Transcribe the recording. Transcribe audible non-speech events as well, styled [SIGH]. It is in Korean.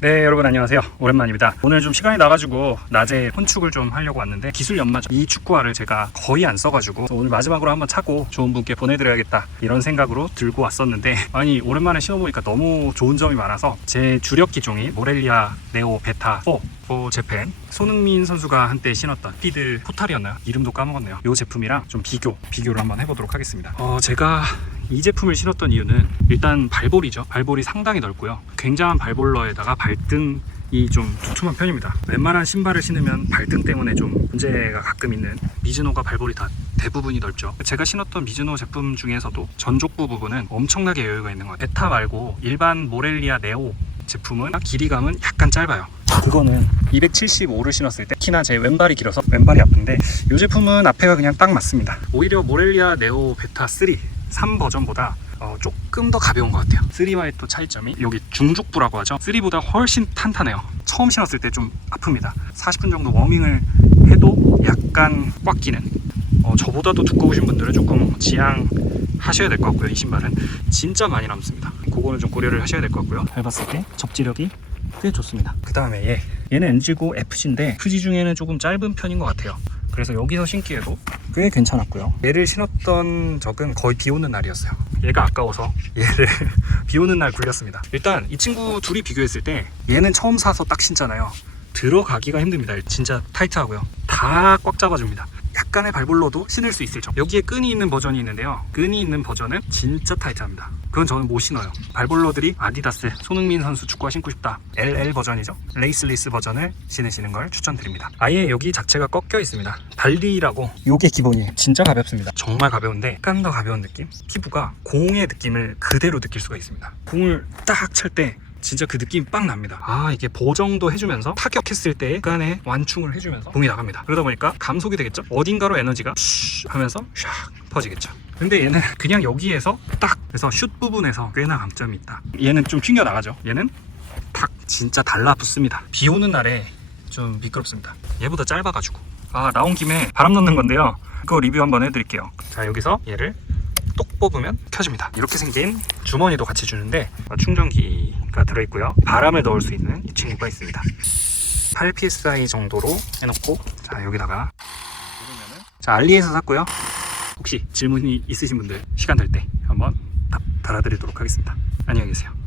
네 여러분 안녕하세요. 오랜만입니다. 오늘 좀 시간이 나가지고 낮에 혼축을 좀 하려고 왔는데 기술 연마죠 이 축구화를 제가 거의 안 써가지고 오늘 마지막으로 한번 차고 좋은 분께 보내드려야겠다 이런 생각으로 들고 왔었는데 아니 오랜만에 신어보니까 너무 좋은 점이 많아서 제 주력 기종이 모렐리아 네오 베타 4오 재팬 손흥민 선수가 한때 신었던 피드 포탈이었나요? 이름도 까먹었네요. 이 제품이랑 좀 비교 비교를 한번 해보도록 하겠습니다. 어 제가 이 제품을 신었던 이유는 일단 발볼이죠. 발볼이 상당히 넓고요. 굉장한 발볼러에다가 발등 이 좀 두툼한 편입니다. 웬만한 신발을 신으면 발등 때문에 좀 문제가 가끔 있는 미즈노가 발볼이 다 대부분이 넓죠. 제가 신었던 미즈노 제품 중에서도 전족부 부분은 엄청나게 여유가 있는 것 같아요. 베타 말고 일반 모렐리아 네오 제품은 길이감은 약간 짧아요. 그거는 275를 신었을 때 특히나 제 왼발이 길어서 왼발이 아픈데 이 제품은 앞에가 그냥 딱 맞습니다. 오히려 모렐리아 네오 베타 3 3 버전보다 어, 조금 더 가벼운 것 같아요. 3와의 또 차이점이 여기 중족부라고 하죠. 3보다 훨씬 탄탄해요. 처음 신었을 때 좀 아픕니다. 40분 정도 워밍을 해도 약간 꽉 끼는 어, 저보다도 두꺼우신 분들은 조금 지양하셔야 될 것 같고요 이 신발은. 진짜 많이 남습니다. 그거는 좀 고려를 하셔야 될 것 같고요. 밟았을 때 접지력이 꽤 좋습니다. 그 다음에 얘 얘는 NG고 FG인데 FG 중에는 조금 짧은 편인 것 같아요 그래서 여기서 신기에도 꽤 괜찮았고요. 얘를 신었던 적은 거의 비 오는 날이었어요. 얘가 아까워서 얘를 [LAUGHS] 비 오는 날 굴렸습니다. 일단 이 친구 둘이 비교했을 때 얘는 처음 사서 딱 신잖아요. 들어가기가 힘듭니다. 진짜 타이트하고요. 다 꽉 잡아줍니다 약간의 발볼로도 신을 수 있을 정도. 여기에 끈이 있는 버전이 있는데요. 끈이 있는 버전은 진짜 타이트합니다. 그건 저는 못 신어요. 발볼러들이 아디다스 손흥민 선수 축구화 신고 싶다. LL 버전이죠. 레이슬리스 버전을 신으시는 걸 추천드립니다. 아예 여기 자체가 꺾여 있습니다. 발리라고. 요게 기본이에요. 진짜 가볍습니다. 정말 가벼운데 약간 더 가벼운 느낌? 피부가 공의 느낌을 그대로 느낄 수가 있습니다. 공을 딱 찰 때 진짜 그 느낌 빵 납니다. 아 이게 보정도 해주면서 타격했을 때 약간의 완충을 해주면서 공이 나갑니다. 그러다 보니까 감속이 되겠죠. 어딘가로 에너지가 슈 하면서 샥 퍼지겠죠. 근데 얘는 그냥 여기에서 딱 그래서 슛 부분에서 꽤나 강점이 있다. 얘는 좀 튕겨 나가죠. 얘는 탁 진짜 달라붙습니다. 비 오는 날에 좀 미끄럽습니다. 얘보다 짧아가지고. 아 나온 김에 바람 넣는 건데요. 그거 리뷰 한번 해드릴게요. 자 여기서 얘를 똑 뽑으면 켜집니다. 이렇게 생긴 주머니도 같이 주는데 어, 충전기 가 들어있고요. 바람을 넣을 수 있는 이 친구가 있습니다. 8 psi 정도로 해놓고 자 여기다가 자 알리에서 샀고요. 혹시 질문이 있으신 분들 시간 될 때 한번 답 달아드리도록 하겠습니다. 안녕히 계세요.